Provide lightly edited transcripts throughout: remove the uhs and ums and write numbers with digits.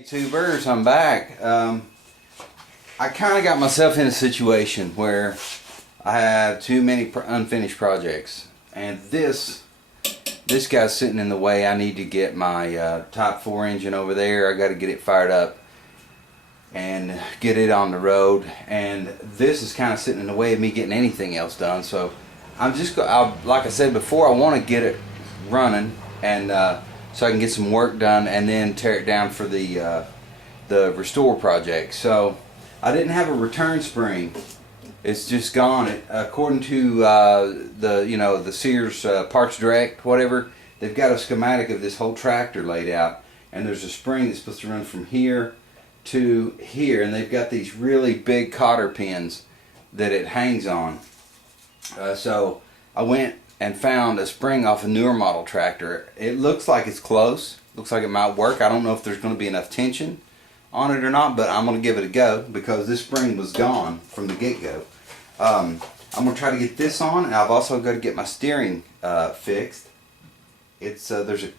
Hey tubers, I'm back. I kind of got myself in a situation where I have too many unfinished projects, and this guy's sitting in the way. I need to get my Type 4 engine over there. I got to get it fired up and get it on the road, and this is kind of sitting in the way of me getting anything else done. So I'm just like I said before, I want to get it running and so I can get some work done and then tear it down for the restore project. So I didn't have a return spring. It's just gone. According to the Sears Parts Direct, whatever, they've got a schematic of this whole tractor laid out, and there's a spring that's supposed to run from here to here, and they've got these really big cotter pins that it hangs on. So I went and found a spring off a newer model tractor. It looks like it's close. Looks like it might work. I don't know if there's going to be enough tension on it or not, but I'm going to give it a go because this spring was gone from the get-go. I'm going to try to get this on, and I've also got to get my steering fixed. It's there's a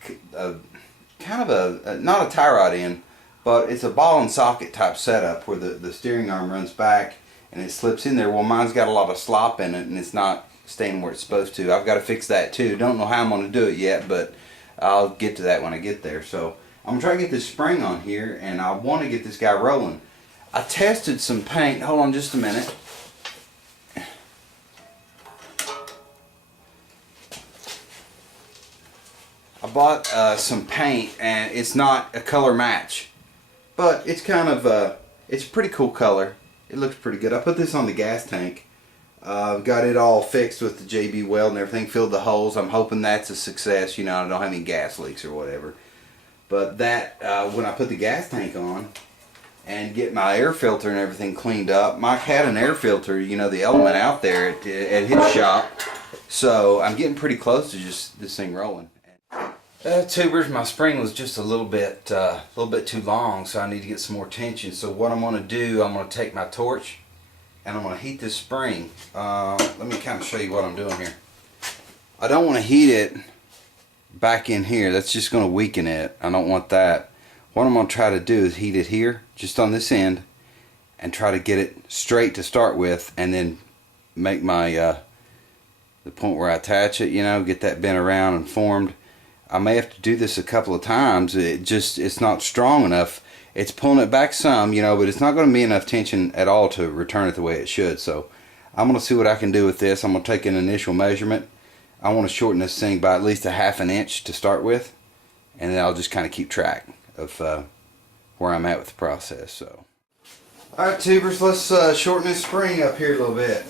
kind of a not a tie rod in, but it's a ball and socket type setup where the steering arm runs back and it slips in there. Well, mine's got a lot of slop in it and it's not staying where it's supposed to. I've got to fix that too. Don't know how I'm going to do it yet, but I'll get to that when I get there. So I'm going to try to get this spring on here, and I want to get this guy rolling. I tested some paint. Hold on just a minute. I bought some paint, and it's not a color match, but it's kind of it's a pretty cool color. It looks pretty good. I put this on the gas tank. Got it all fixed with the JB weld and everything, filled the holes. I'm hoping that's a success. You know, I don't have any gas leaks or whatever. But that, when I put the gas tank on and get my air filter and everything cleaned up, Mike had an air filter, you know, the Element out there at his shop. So I'm getting pretty close to just this thing rolling. Tubers, my spring was just a little bit too long, so I need to get some more tension. So what I'm going to do, I'm going to take my torch and I'm going to heat this spring. Let me kind of show you what I'm doing here. I don't want to heat it back in here. That's just going to weaken it. I don't want that. What I'm going to try to do is heat it here, just on this end, and try to get it straight to start with, and then make my the point where I attach it, you know, get that bent around and formed. I may have to do this a couple of times. It's not strong enough. It's pulling it back some, you know, but it's not going to be enough tension at all to return it the way it should. So I'm going to see what I can do with this. I'm going to take an initial measurement. I want to shorten this thing by at least a ½ inch to start with, and then I'll just kind of keep track of where I'm at with the process. So, alright tubers, let's shorten this spring up here a little bit.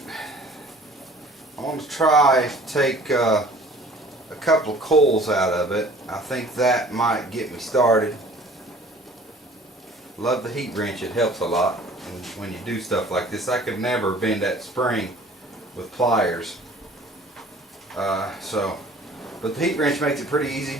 I want to try to take a couple of coils out of it. I think that might get me started. Love the heat wrench, it helps a lot when you do stuff like this. I could never bend that spring with pliers. But the heat wrench makes it pretty easy.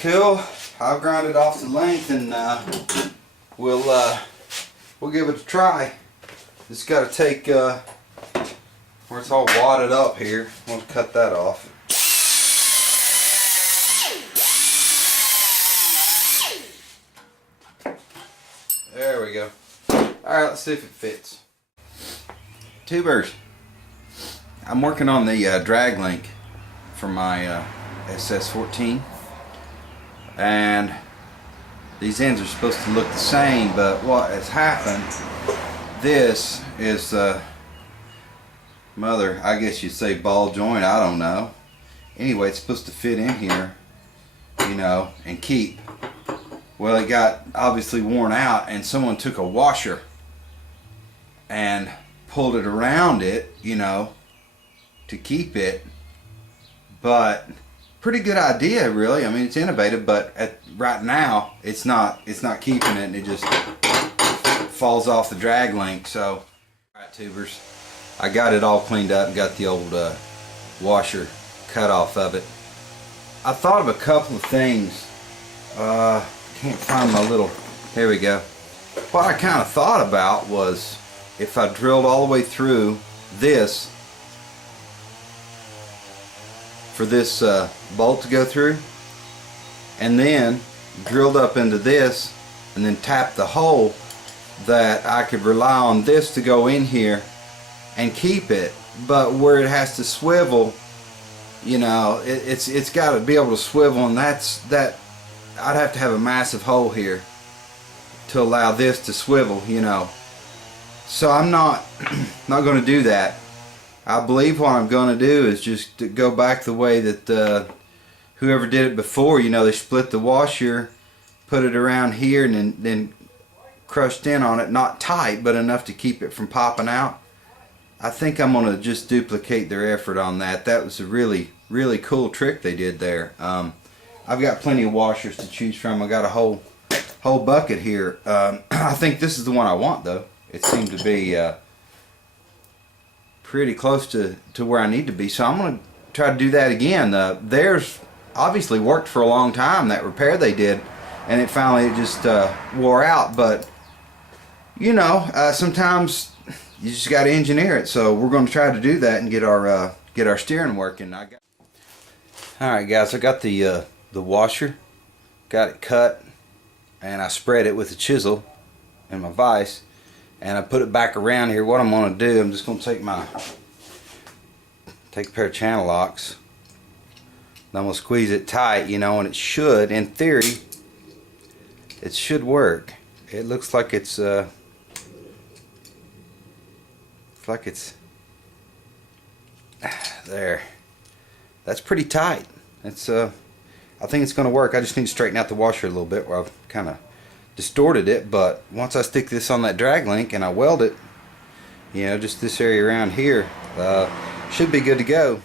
Cool. I'll grind it off to length, and we'll give it a try. Just got to take where it's all wadded up here. I'm going to cut that off. There we go. Alright, let's see if it fits. Tubers, I'm working on the drag link for my SS14. And these ends are supposed to look the same, but what has happened, this is mother, I guess you'd say ball joint, I don't know. Anyway, it's supposed to fit in here, you know, and keep. Well, it got obviously worn out, and someone took a washer and pulled it around it, you know, to keep it. But pretty good idea, really. I mean, it's innovative, but right now it's not keeping it, and it just falls off the drag link. So, alright, tubers, I got it all cleaned up and got the old washer cut off of it. I thought of a couple of things. Can't find my little, here we go. What I kind of thought about was if I drilled all the way through this for this bolt to go through, and then drilled up into this and then tapped the hole, that I could rely on this to go in here and keep it. But where it has to swivel, you know, it's got to be able to swivel, and that I'd have to have a massive hole here to allow this to swivel, you know. So I'm not going to do that. I believe what I'm going to do is just to go back the way that whoever did it before, you know, they split the washer, put it around here, and then crushed in on it, not tight, but enough to keep it from popping out. I think I'm going to just duplicate their effort on that. That was a really, really cool trick they did there. I've got plenty of washers to choose from. I got a whole bucket here. I think this is the one I want, though. It seemed to be pretty close to where I need to be, so I'm going to try to do that again. Theirs obviously worked for a long time, that repair they did, and it finally just wore out. But you know, sometimes you just got to engineer it. So we're going to try to do that and get our steering working. All right, guys, I got the washer, got it cut, and I spread it with a chisel and my vise, and I put it back around here. What I'm going to do, I'm just going to take a pair of channel locks, and I'm going to squeeze it tight, you know, and it should, in theory, it should work. It looks like it's there. That's pretty tight. It's I think it's going to work. I just need to straighten out the washer a little bit where I've kind of distorted it. But once I stick this on that drag link and I weld it, you know, just this area around here, should be good to go.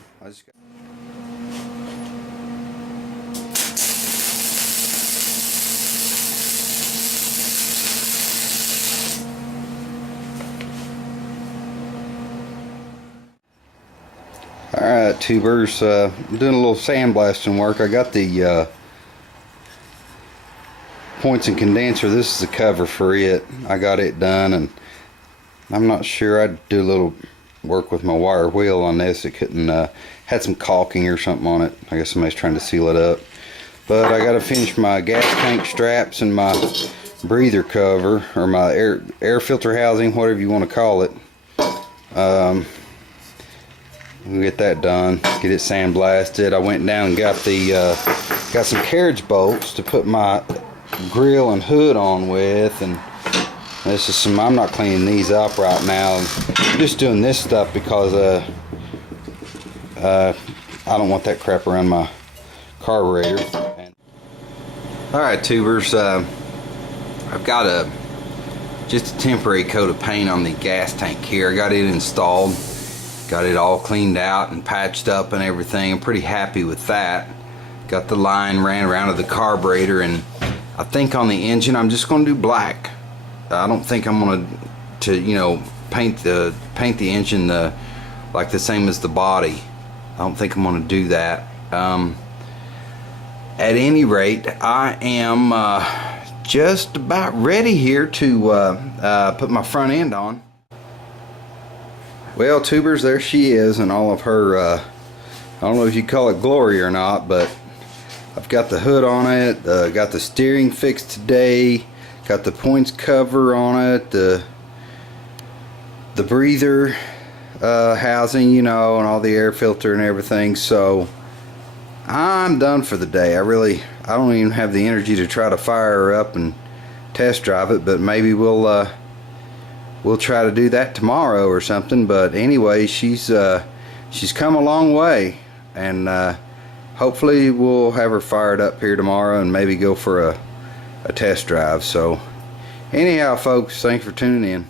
Alright, tubers, I'm doing a little sandblasting work. I got the points and condenser. This is the cover for it. I got it done, and I'm not sure. I'd do a little work with my wire wheel on this. It couldn't, had some caulking or something on it. I guess somebody's trying to seal it up. But I got to finish my gas tank straps and my breather cover, or my air filter housing, whatever you want to call it. We'll get that done, get it sandblasted. I went down and got got some carriage bolts to put my grill and hood on with, and this is some, I'm not cleaning these up right now. I'm just doing this stuff because I don't want that crap around my carburetor. Alright, tubers, I've got just a temporary coat of paint on the gas tank here. I got it installed. Got it all cleaned out and patched up and everything. I'm pretty happy with that. Got the line ran around to the carburetor, and I think on the engine I'm just going to do black. I don't think I'm going to you know, paint the engine like the same as the body. I don't think I'm going to do that. At any rate, I am just about ready here to put my front end on. Well, tubers, there she is, and all of her, I don't know if you call it glory or not, but I've got the hood on it, got the steering fixed today, got the points cover on it, the breather housing, you know, and all the air filter and everything. So I'm done for the day. I don't even have the energy to try to fire her up and test drive it, but maybe we'll try to do that tomorrow or something. But anyway, she's come a long way, and hopefully we'll have her fired up here tomorrow and maybe go for a test drive. So anyhow folks, thanks for tuning in.